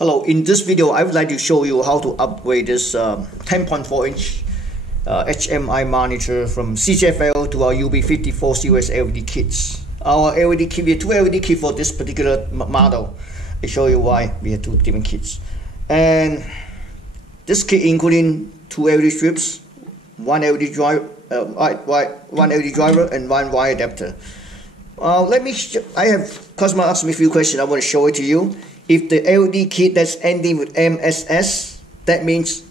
Hello, in this video I would like to show you how to upgrade this 10.4 inch HMI monitor from CJFL to our UB54 series LED kits. Our LED kit, we have two LED kits for this particular model. I show you why we have two different kits. And this kit including two LED strips, one LED driver, and one wire adapter. I have customer asked me a few questions. I want to show it to you. If the LED kit that's ending with MSS, that means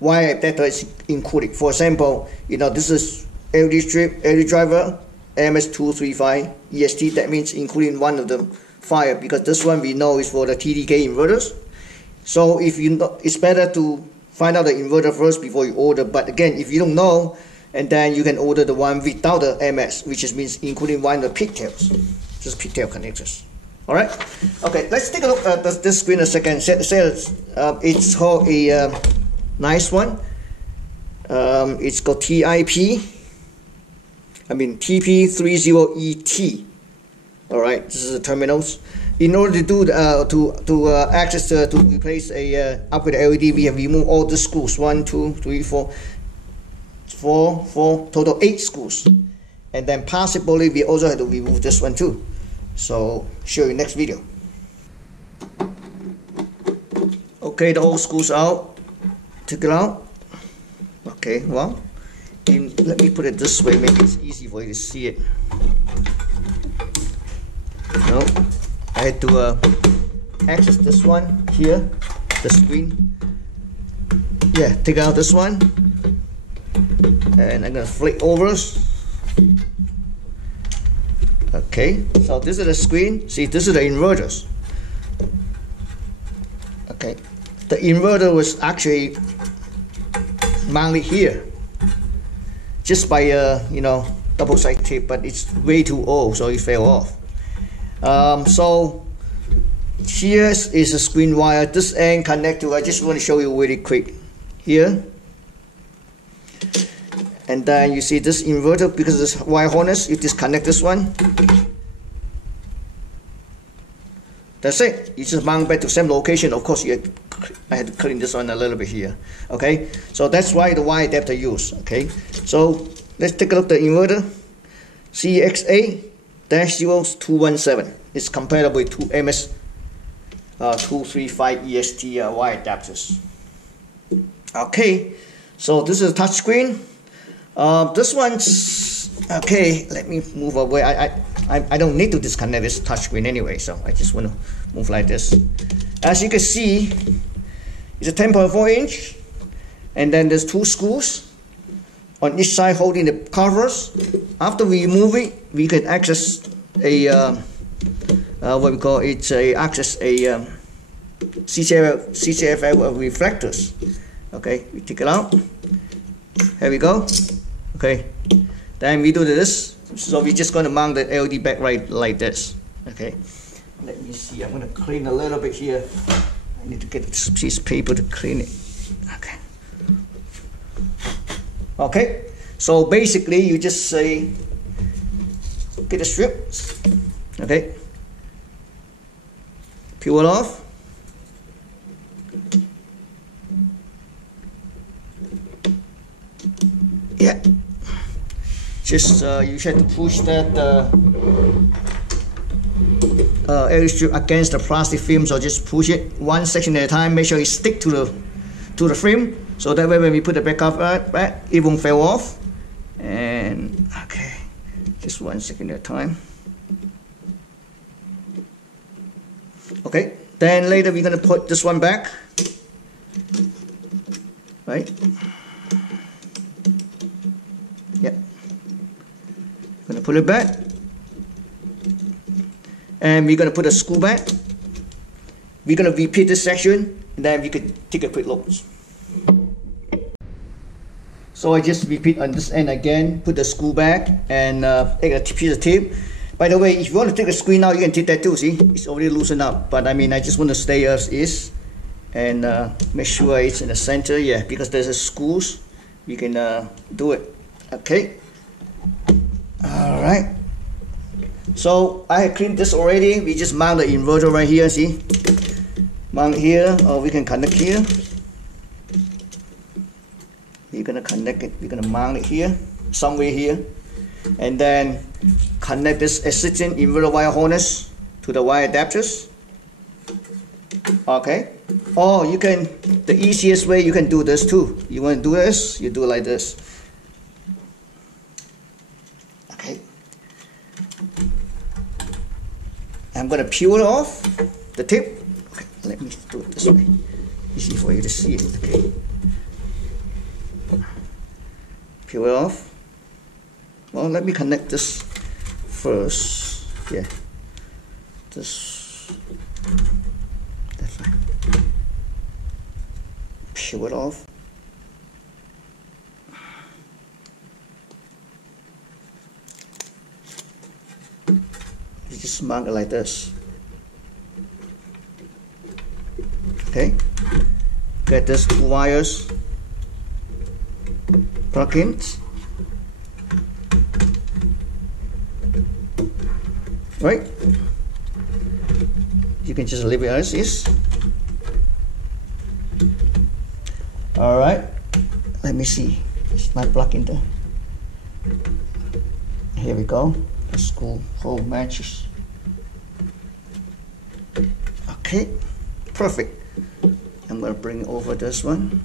wire adapter is included. For example, this is LED strip, LED driver, MS235EST. That means including one of them fire, because this one we know is for the TDK inverters. So if you know, it's better to find out the inverter first before you order. But again, if you don't know, and then you can order the one without the MS, which means including one of the pigtails, just pigtail connectors. All right. Okay. Let's take a look at this screen a second. It's called a nice one. It's called TP30ET. All right. This is the terminals. In order to do to replace a upgrade LED, we have removed all the screws. 1, 2, 3, 4, total 8 screws. And then possibly we also have to remove this one too. So show you next video. Okay, the old screws out. Take it out. Okay, well, let me put it this way. Maybe it's easy for you to see it. No, I had to access this one here, the screen. Yeah, take out this one, and I'm gonna flick over. Okay, so this is the screen. See, this is the inverters. Okay, the inverter was actually mounted here, just by double-sided tape, but it's way too old, so it fell off. So here is a screen wire. This end connect to. I just want to show you really quick here. And then you see this inverter, because this wire harness, you disconnect this one. That's it. You just mount back to the same location. Of course, I had to clean this one a little bit here. Okay, so that's why the wire adapter used. Okay, so let's take a look at the inverter. CXA-0217. It's compatible with two MS235EST wire adapters. Okay, so this is a touch screen. This one's okay. Let me move away. I don't need to disconnect this touchscreen anyway, so I just want to move like this. As you can see, it's a 10.4 inch, and then there's two screws on each side holding the covers. After we remove it, we can access a what we call it, CJFL reflectors. Okay, we take it out. Here we go. Okay, then we do this. So we're just going to mount the LED backlight like this. Okay, let me see. I'm going to clean a little bit here. I need to get this piece of paper to clean it. Okay. Okay. So basically, you just say, get the strips. Okay. Peel it off. Yeah. Just you have to push that LED strip against the plastic film. So just push it one section at a time. Make sure it stick to the frame. So that way, when we put it back up, it won't fall off. And okay, just 1 second at a time. Okay. Then later we're gonna put this one back. Right. Yep. Gonna put it back, and we're gonna put a screw back. We're gonna repeat this section, and then we can take a quick look. So I just repeat on this end again, put the screw back, and take a piece of tape. By the way, if you want to take the screen out, you can take that too. See, it's already loosened up. But I mean, I just want to stay as is, and make sure it's in the center. Yeah, because there's a screws, we can do it. Okay. Alright, so I have cleaned this already. We just mount the inverter right here, see? mount here, or we can connect here. We're gonna connect it, we're gonna mount it here, somewhere here, and then connect this existing inverter wire harness to the wire adapters. Okay, or you can, the easiest way, you can do this too. You want to do this, you do like this. Okay, I'm gonna peel it off the tip. Okay, let me do it this way, easy for you to see it. Okay, peel it off. Well, let me connect this first. Yeah, this. That's fine. Peel it off. You just mount it like this. Okay. Get these two wires plug in. Right? You can just leave it as is. Alright, let me see. It's not plugged in. Here we go. The screw hole matches. Okay, perfect. I'm going to bring over this one.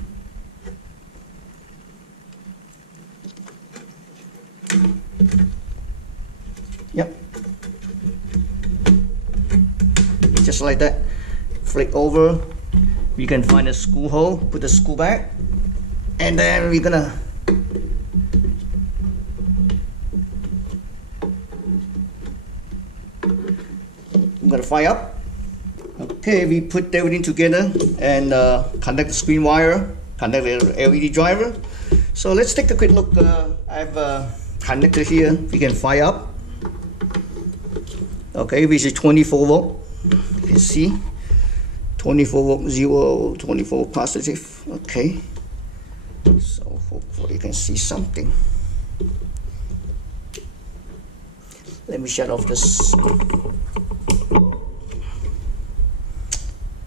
Yep. Just like that. Flick over. We can find a screw hole, put the screw back, and then we're gonna fire up. Okay, we put everything together and connect the screen wire, connect the LED driver. So let's take a quick look. I've connected here. We can fire up. Okay, which is 24 volt. You can see 24 volt 0, 24 positive. Okay, so hopefully you can see something. Let me shut off this.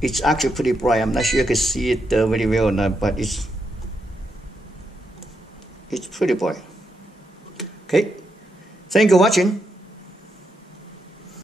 It's actually pretty bright. I'm not sure you can see it very well or not, but it's pretty bright. Okay, thank you for watching.